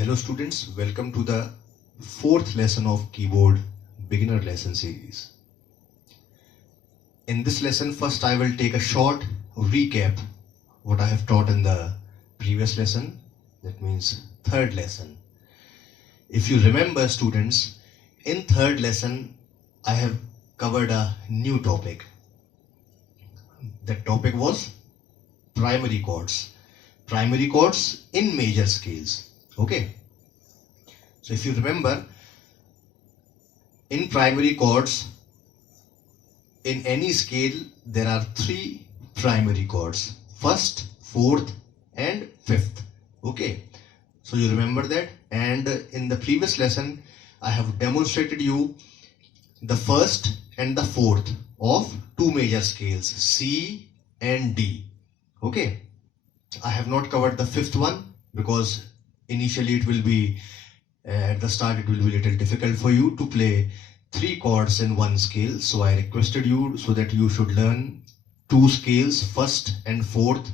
Hello students, welcome to the fourth lesson of keyboard beginner lesson series. In this lesson, first I will take a short recap what I have taught in the previous lesson, that means third lesson. If you remember students, in third lesson I have covered a new topic. That topic was primary chords in major scales. Okay, so if you remember, in primary chords, in any scale, there are three primary chords: first, fourth, and fifth. Okay, so you remember that. And in the previous lesson, I have demonstrated you the first and the fourth of two major scales, C and D. Okay, I have not covered the fifth one because initially it will be at the start it will be a little difficult for you to play three chords in one scale. So I requested you so that you should learn two scales, first and fourth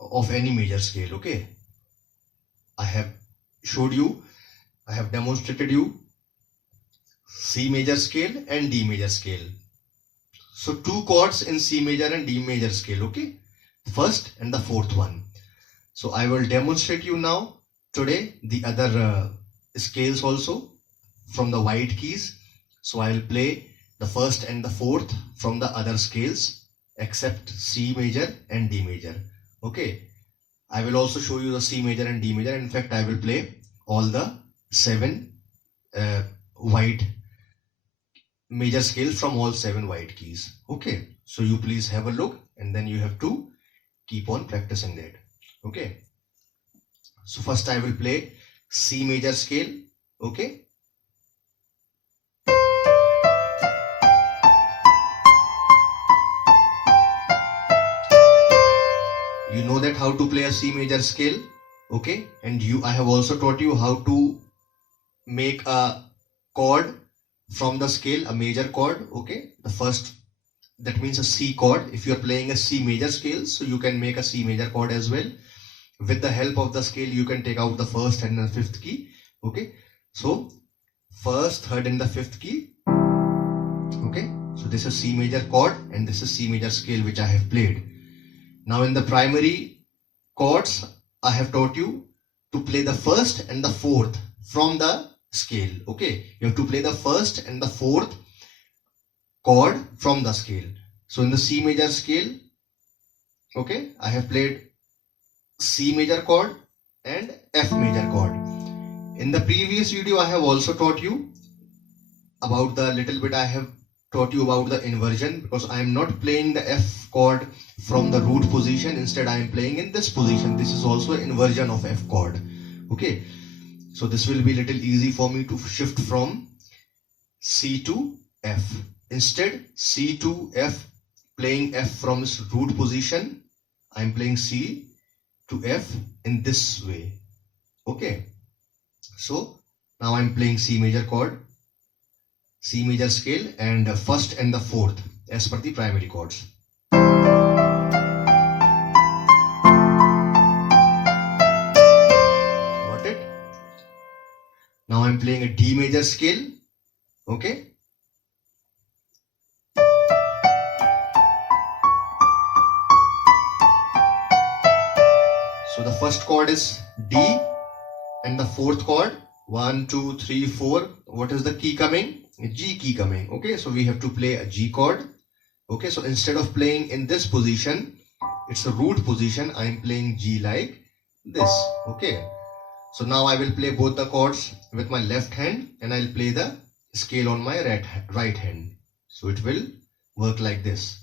of any major scale. Okay, I have showed you, I have demonstrated you C major scale and D major scale. So two chords in C major and D major scale. Okay, first and the fourth one. So I will demonstrate you now today the other scales also from the white keys. So I will play the first and the fourth from the other scales except C major and D major. Okay, I will also show you the C major and D major. In fact, I will play all the seven white major scales from all seven white keys. Okay, so you please have a look and then you have to keep on practicing that. Okay, so first I will play C major scale. Okay, you know that how to play a C major scale. Okay, and I have also taught you how to make a chord from the scale, a major chord. Okay, the first, that means a C chord. If you are playing a C major scale, so you can make a C major chord as well. With the help of the scale, you can take out the first and the fifth key. Okay, so first, third, and the fifth key. Okay, so this is C major chord and this is C major scale which I have played. Now in the primary chords, I have taught you to play the first and the fourth from the scale. Okay, you have to play the first and the fourth chord from the scale. So in the C major scale, okay, I have played C major chord and F major chord. In the previous video, I have also taught you about the little bit, I have taught you about the inversion, because I am not playing the F chord from the root position. Instead, I am playing in this position. This is also an inversion of F chord. Okay, so this will be little easy for me to shift from C to F. Instead, C to F, playing F from its root position, I am playing C to F in this way. Okay, so now I am playing C major chord, C major scale, and first and the fourth as per the primary chords. Got it? Now I am playing a D major scale. Okay, so the first chord is D and the fourth chord, 1, 2, 3, 4. What is the key coming? G key coming. Okay, so we have to play a G chord. Okay, so instead of playing in this position, it's a root position, I am playing G like this. Okay, so now I will play both the chords with my left hand and I'll play the scale on my right hand. So it will work like this.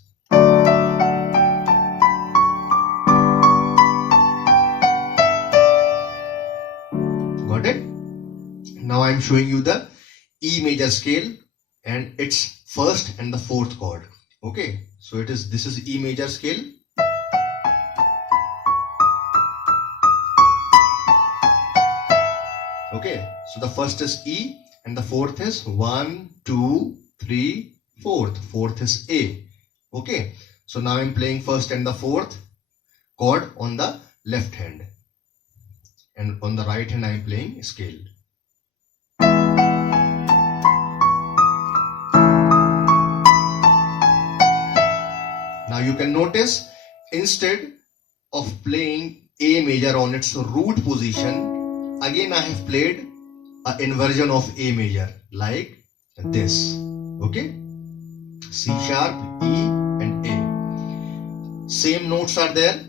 Got it? Now I am showing you the E major scale and its first and the fourth chord. Okay, so this is E major scale. Okay, so the first is E and the fourth is 1, 2, 3, 4. Fourth is A. Okay, so now I'm playing first and the fourth chord on the left hand. and on the right hand I am playing scale. Now you can notice, instead of playing A major on its root position, again I have played an inversion of A major like this. Okay, C sharp, E and A. Same notes are there.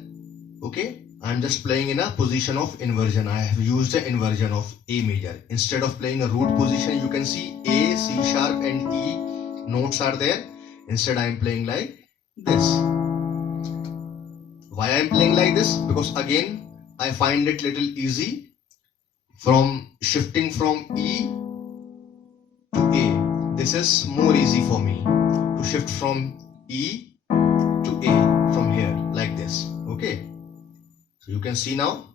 Okay, I am just playing in a position of inversion. I have used the inversion of A major. Instead of playing a root position, you can see A, C sharp and E notes are there. Instead I am playing like this. Why I am playing like this? Because again I find it little easy from shifting from E to A. This is more easy for me to shift from E to A from here like this. Okay, so you can see now.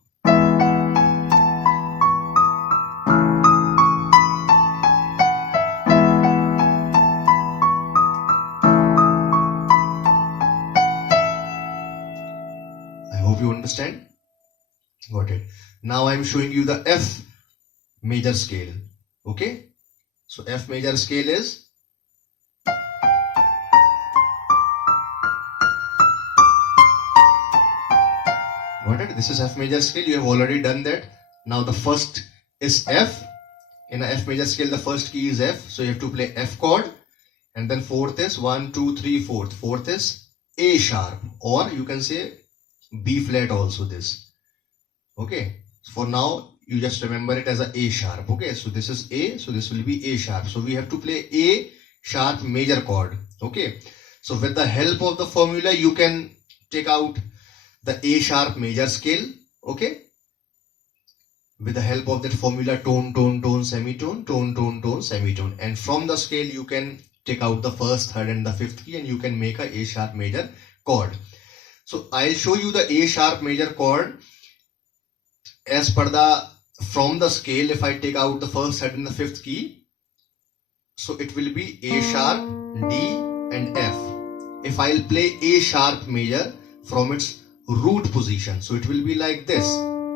I hope you understand. Got it. Now I am showing you the F major scale. Okay, so F major scale is got it. This is F major scale. You have already done that. Now the first is F. In a F major scale, the first key is F. So you have to play F chord, and then fourth is 1, 2, 3, fourth. Fourth is A sharp, or you can say B flat also this. Okay, for now you just remember it as a A sharp. Okay, so this is A, so this will be A sharp. So we have to play A sharp major chord. Okay, so with the help of the formula you can take out the A sharp major scale. Okay, with the help of that formula, tone, tone, tone, semitone, tone, tone, tone, semitone, and from the scale you can take out the first, third and the fifth key, and you can make a A sharp major chord. So I'll show you the A sharp major chord as per the from the scale. If I take out the first, third and the fifth key, so it will be A sharp, D and F. If I'll play A sharp major from its root position, so it will be like this.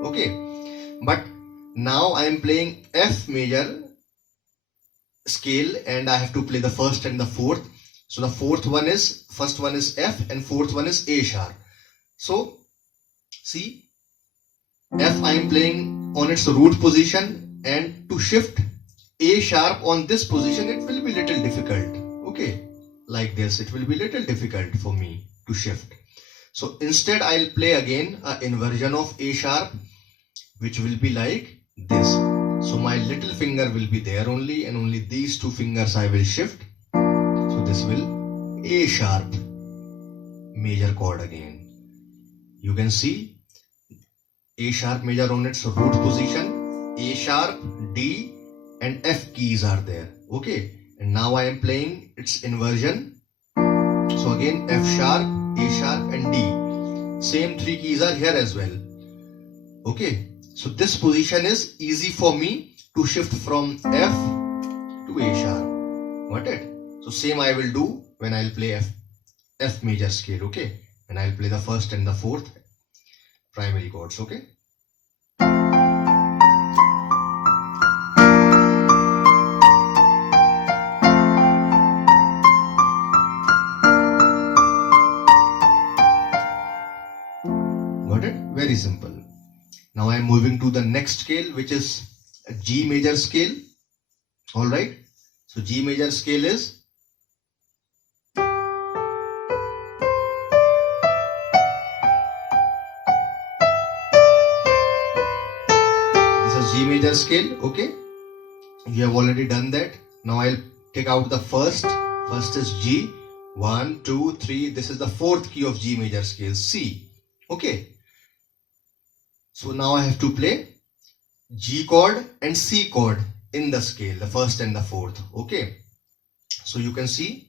Okay, but now I am playing F major scale and I have to play the first and the fourth. So the first one is F and fourth one is A sharp. So see, F I am playing on its root position, and to shift A sharp on this position it will be little difficult. Okay, like this it will be little difficult for me to shift. So instead I'll play again a inversion of A sharp, which will be like this. So my little finger will be there only, and only these two fingers I will shift. So this will A sharp major chord again. You can see A sharp major on its root position, A sharp, D and F keys are there. Okay, and now I am playing its inversion. So again F sharp, A sharp and D. Same three keys are here as well. Okay, so this position is easy for me to shift from F to A sharp. Got it? So same I will do when I'll play F major scale. Okay, and I'll play the first and the fourth primary chords. Okay. Got it? Very simple. Now I am moving to the next scale, which is a G major scale. Alright. So G major scale is G major scale. Okay, you have already done that. Now I'll take out the first is G, 1, 2, 3. This is the fourth key of G major scale, C. Okay, so now I have to play G chord and C chord in the scale, the first and the fourth. Okay, so you can see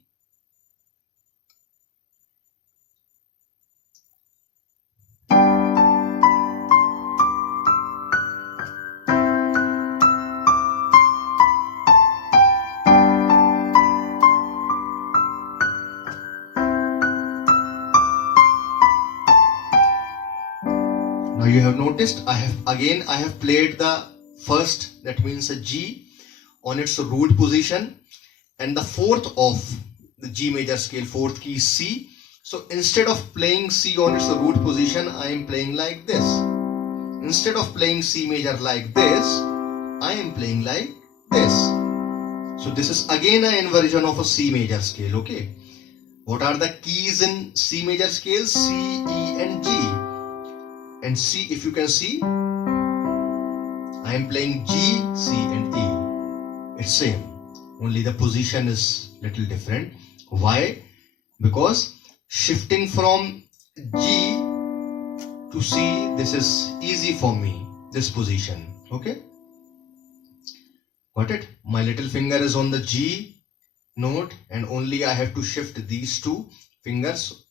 now you have noticed I have played the first, that means a G, on its root position, and the fourth of the G major scale, fourth key is C. So instead of playing C on its root position, I am playing like this. Instead of playing C major like this, I am playing like this. So this is again an inversion of a C major scale, okay? What are the keys in C major scale? C, E and G. And C, if you can see, I am playing G, C and E. It's same. Only the position is little different. Why? Because shifting from G to C, this is easy for me, this position. Okay? Got it? My little finger is on the G note and only I have to shift these two fingers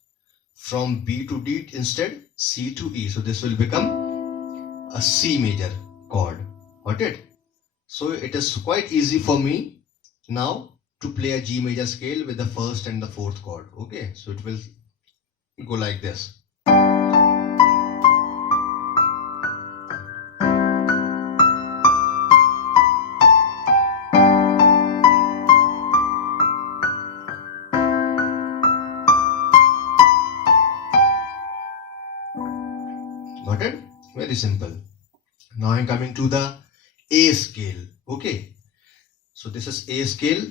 from B to D, instead C to E. So this will become a C major chord. Got it? So it is quite easy for me now to play a G major scale with the first and the fourth chord. Okay, so it will go like this. Got it? Very simple. Now I am coming to the A scale. Okay, so this is A scale.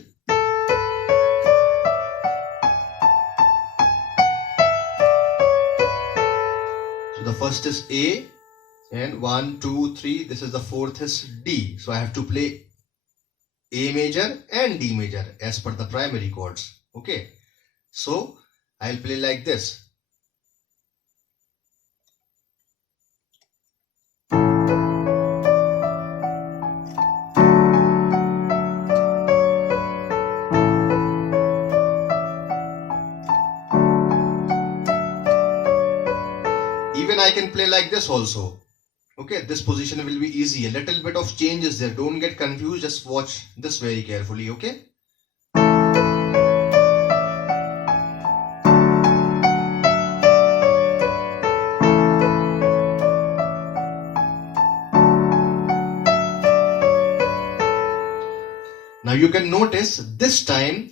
So the first is A, and 1, 2, 3. This is the fourth is D. So I have to play A major and D major as per the primary chords. Okay, so I'll play like this. Even I can play like this also. Okay, this position will be easy. A little bit of change is there. Don't get confused. Just watch this very carefully. Okay. Now you can notice this time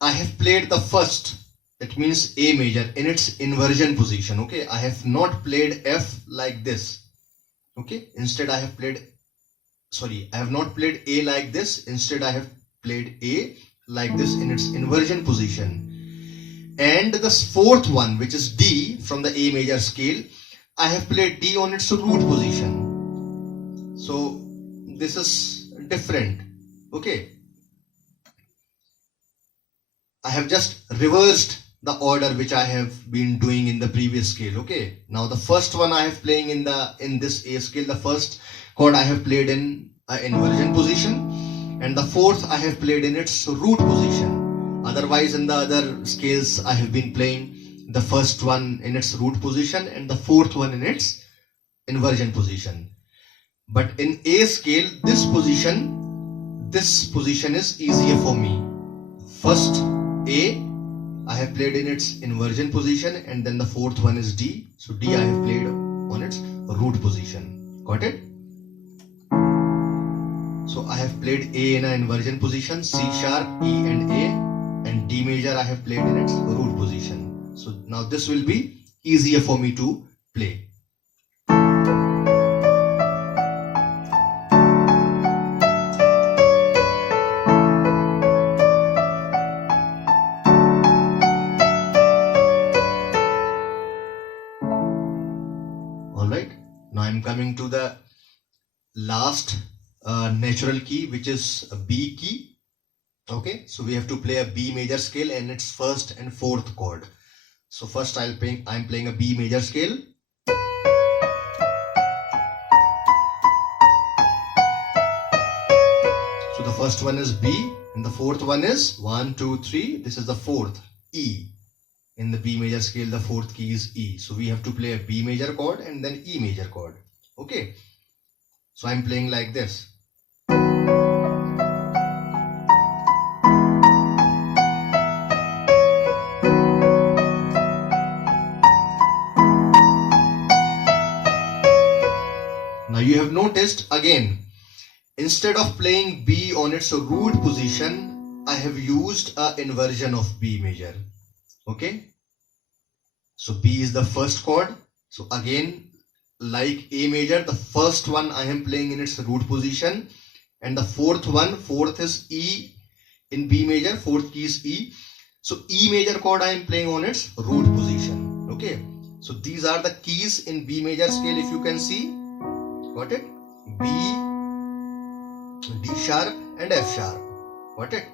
I have played the first, that means A major, in its inversion position. Okay, I have not played F like this. Okay, instead I have not played A like this. Instead I have played A like this in its inversion position. And the fourth one, which is D from the A major scale, I have played D on its root position. So this is different. Okay, I have just reversed the order which I have been doing in the previous scale. Okay, now the first one I have playing in this A scale, the first chord I have played in inversion position, and the fourth I have played in its root position. Otherwise in the other scales I have been playing the first one in its root position and the fourth one in its inversion position. But in A scale, this position is easier for me. First A I have played in its inversion position, and then the fourth one is D. So D I have played on its root position. Got it? So I have played A in an inversion position, C sharp, E and A, and D major I have played in its root position. So now this will be easier for me to play. Alright, now I'm coming to the last natural key, which is a B key. Okay, so we have to play a B major scale and its first and fourth chord. So first I'm playing a B major scale. So the first one is B and the fourth one is 1, 2, 3. This is the fourth, E. In the B major scale, the fourth key is E. So we have to play a B major chord and then E major chord. Okay. So I'm playing like this. noticed again, instead of playing B on its root position, I have used a inversion of B major. Okay. So B is the first chord. So again, like A major, the first one I am playing in its root position, and the fourth is E in B major, fourth key is E. So E major chord I am playing on its root position. Okay. So these are the keys in B major scale, if you can see. Got it? B, D sharp and F sharp. Got it?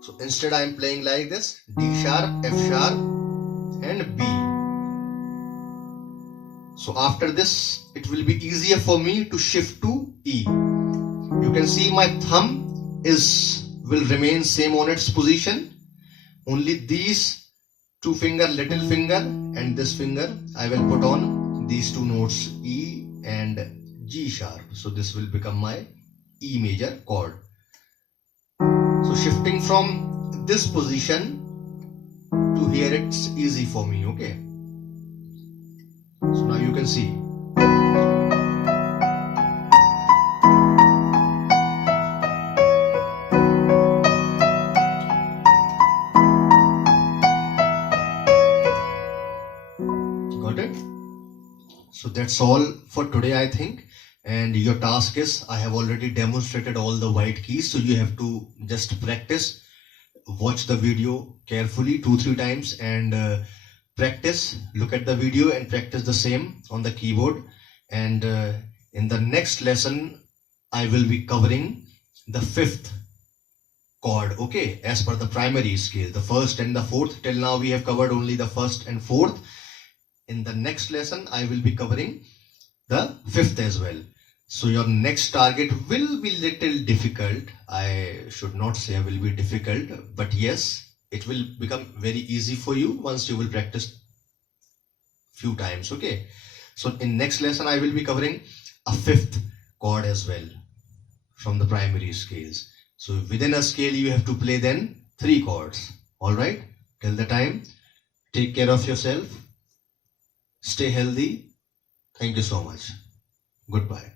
So instead I am playing like this: D sharp, F sharp and B. So after this, it will be easier for me to shift to E. You can see my thumb will remain same on its position. Only these two finger, little finger and this finger, I will put on these two notes, E and G sharp. So this will become my E major chord. So shifting from this position to here, it's easy for me. Okay. So now you can see. Got it? So that's all for today, I think. And your task is, I have already demonstrated all the white keys, so you have to just practice, watch the video carefully 2-3 times and practice, look at the video and practice the same on the keyboard. And in the next lesson, I will be covering the 5th chord, okay, as per the primary scale, the 1st and the 4th. Till now we have covered only the 1st and 4th. In the next lesson, I will be covering the 5th as well. So your next target will be little difficult. I should not say will be difficult, but yes, it will become very easy for you once you will practice few times. Okay. So in next lesson, I will be covering a 5th chord as well from the primary scales. So within a scale, you have to play then 3 chords. All right. Till the time, take care of yourself. Stay healthy. Thank you so much. Goodbye.